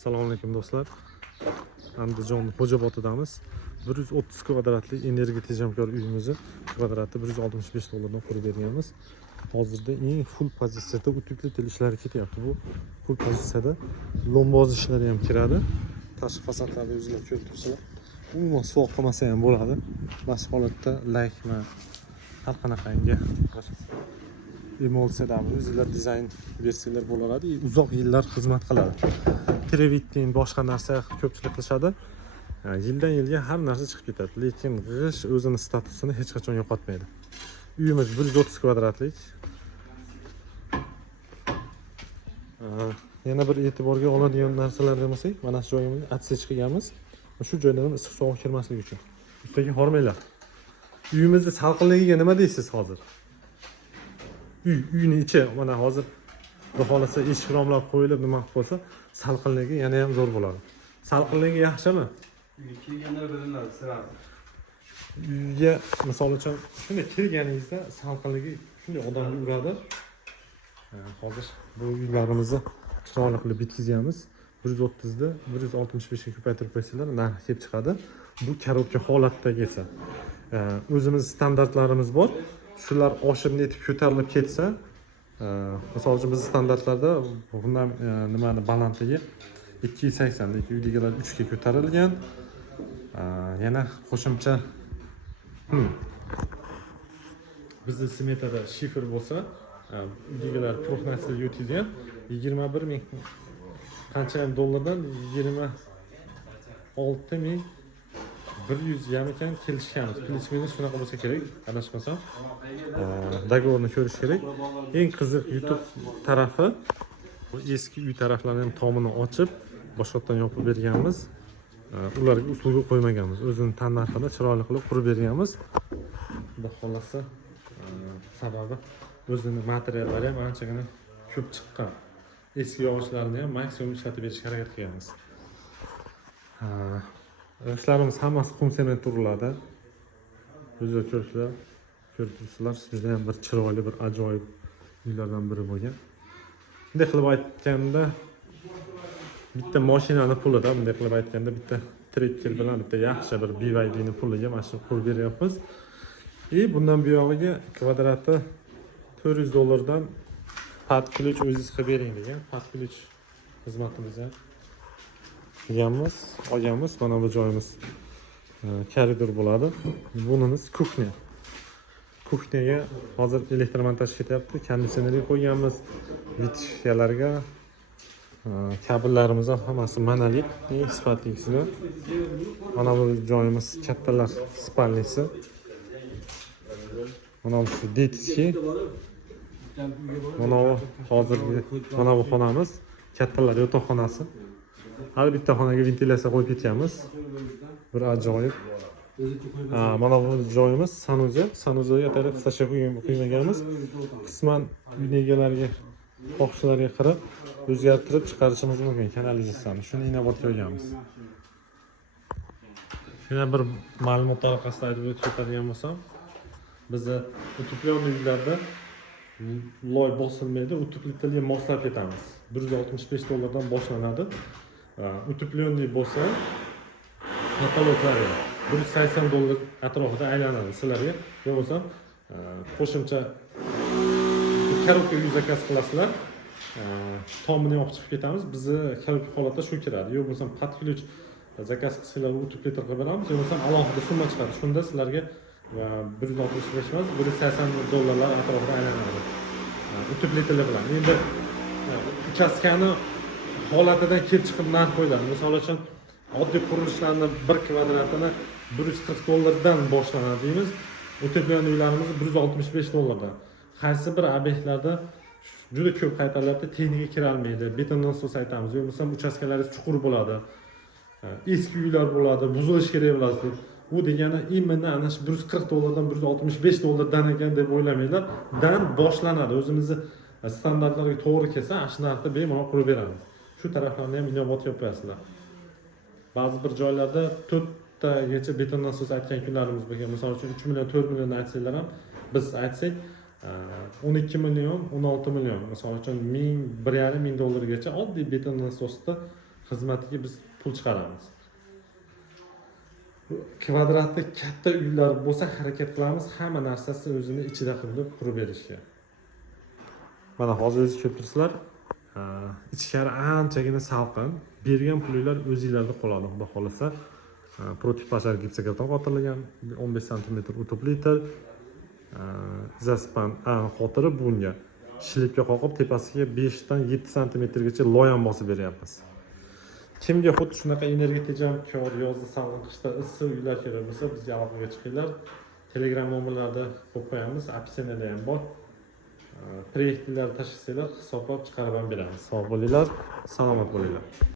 Assalomu alaykum do'stlar. Andijon Xo'jaobodidamiz. 130 kvadratlik energiya tejamkor uyimizni kvadrati $165 qurib berganmiz. Hozirda eng full pozitsiyada utilitel ishlari ketyapti. Bu full pozitsiyada lomboz ishlari ham kiradi. Tashqi fasadlarda o'zinglar ko'rib turibsizlar. Umuman sovuq qilmasa ham bo'ladi. Mana shu holatda laykma har qanaqangi emulsiyadami o'zinglar dizayn versiyalar bo'laveradi. Uzoq yillar xizmat qiladi. Trevitting boshqa narsa ko'pchilik qilishadi. Yildan yilga har narsa chiqib ketadi, lekin g'ish o'zini statusini hech qachon yo'qotmaydi. Uyimiz 130 kvadratlik. Yana bir e'tiborga oladigan narsalarga bo'lsak, mana shu joyimizni atsech qilganmiz. Shu joylardan issiq sovuq kirmasligi uchun. Ustiga hormaylar. Uyimizni salqinligiga nima deysiz hozir? Uyni ichi mana hozir xohlasa eshik romlar qo'yilib nima qilib qo'ysa, salqinligi yana ham zo'r bo'ladi. Salqinligi yaxshimi? Kirganda bilinadi, sirasi. Uyga misol uchun shunday kirganingizda salqinligi shunday odamni uradi. Hozir bu uylarimizni chiroyli qilib bitkizamiz. 130 da 165 ga ko'paytirib qo'ysanglar, narxi kelib chiqadi. Bu korobka holatdagi esa o'zimiz standartlarimiz bor. Shular oshib netib ko'tarilib ketsa, misol uchun biz standartlarda bundan nimani balandligi 280 lekin uydagilar 3 ga ko'tarilgan. Yana qo'shimcha bizning smetada shifer bo'lsa, uydagilar proxnasiya yo'tizgan 21 ming qancha ham dollardan 26 ming 100 yam ekan kelishganmiz. Plus minus shunaqa bo'lsa kerak, adashmasam. Dogovorni ko'rish kerak. Eng qiziq YouTube tarafi bu eski uy taraflarini ham tomini ochib, boshqatdan yopib berganmiz. Ularga usluga qo'ymaganmiz. O'zining tanlarxida chiroyli qilib qurib berganmiz. Xudo xolasa, sababi o'zining materiallari ham anchagina ko'p chiqqan. Eski yog'ochlarni ham maksimum ishlatib berishga harakat qilganmiz. Ishlarimiz hammasi qum sement uriladi. O'zinglar ko'ribsizlar, juda ham bir chiroyli, bir ajoyib uylardan biri bo'lgan. Bunday qilib aytganda bitta mashinani pulida, bunday qilib aytganda bitta trekker bilan bitta yaxshi bir BYD ni puliga mana shu qurib beryapmiz. Bundan buyog'iga kvadrati $400 dan pat ключ o'zingiz qilib bering degan. Pat ключ xizmatimizni qilganmiz, olganmiz. Mana bu joyimiz koridor bo'ladi. Bunimiz kuxnya. Kuxnyaga hozir elektromontaj ketyapti. Konditsionerga qo'yganmiz. Vitishkalarga kabellarimiz ham hammasi monolit, sifatlisida. Mana bu joyimiz kattalar spalnisi. Mana bu detski. Mana bu hozirgi mana bu xonamiz, kattalar yotoqxonasi. Har bitta xonaga ventilyatsiya qo'yib ketganmiz. Bir ajoyib. Mana bu joyimiz sanuziga atalib qisqacha qo'ymaganmiz. Qisman uy egalariga, xohishlarga qarab o'zgartirib chiqarishimiz mumkin kanalizatsiyani. Shuni inobatga olganmiz. Yana bir ma'lumot tariqasida aytib o'tadigan bo'lsam, bizni utepленный uylarda loy bosilmaydi, utepletelga moslab ketamiz. $165 dan boshlanadi. Utepленный bo'lsa, kataloglar $180 atrofida aylanadi sizlarga. Bo'lmasam, qo'shimcha korobka uy zakaz qilasizlar. Tomini olib chiqib ketamiz. Bizni korobka holatda shu kiradi. Yo'q bo'lsam, pat ключ zakaz qilsanglar, utepletel qilib beramiz. Yo'q bo'lsam, alohida summa chiqadi. Shunda sizlarga $165 emas, $180 atrofida aylanadi. Utepletel bilan. Endi uchastkani holatidan kelib chiqib narx qo'yiladi. Misol uchun oddiy qurilishlarni 1 kvadratini $140 dan boshlanadi deymiz. Utepленный uylarimiz $165 dan. Qaysi bir obyektlarda juda ko'p qaytarilyapti, texnika kira olmaydi. Beton nasos aytamiz. Yo'q bo'lsam uchastkalaringiz chuqur bo'ladi. Eski uylar bo'ladi, buzilish kerak bo'ladi. Bu degani imенно ana shu $140 dan $165 dan ekan deb o'ylamanglar. Dan boshlanadi. O'zimizni standartlarga to'g'ri kelsa, shu narxda bemalol qurib beramiz. Shu taraflarni ham inobatga olib qo'yasizlar. Ba'zi bir joylarda 4 tagacha beton nasos aytgan kunlarimiz bo'lgan. Misol uchun 3 million, 4 million aytsanglar ham biz aytsak 12 million, 16 million, misol uchun $1,5 ming gacha oddiy beton nasosda xizmatiga biz pul chiqaramiz. Kvadratli katta uylar bo'lsa harakat qilamiz hamma narsasini o'zini ichida qilib qurib berishga. Mana hozir o'zingiz ko'rib turibsizlar. Ichkari anchagina salqin. Bergan pulinglar o'zingizlarda qoladi, xudo xolasa. Protiv-pojar gipsokarton qotirilgan 15 sm utoplitr. Zaspan xotiri bunga shilibga qoqib tepasiga 5 dan 7 sm gacha loyam bosib beryapmiz. Kimga xuddi shunaqa energiya tejamkor yozda salqin qishda issiq uylar kerak bo'lsa, bizga aloqaga chiqinglar. Telegram nomerlarda qo'yib qo'yamiz, opsiyada ham bor. Proyektlarni tashlasanglar hisoblab chiqarib ham beramiz. Sog' bo'linglar, salomat bo'linglar.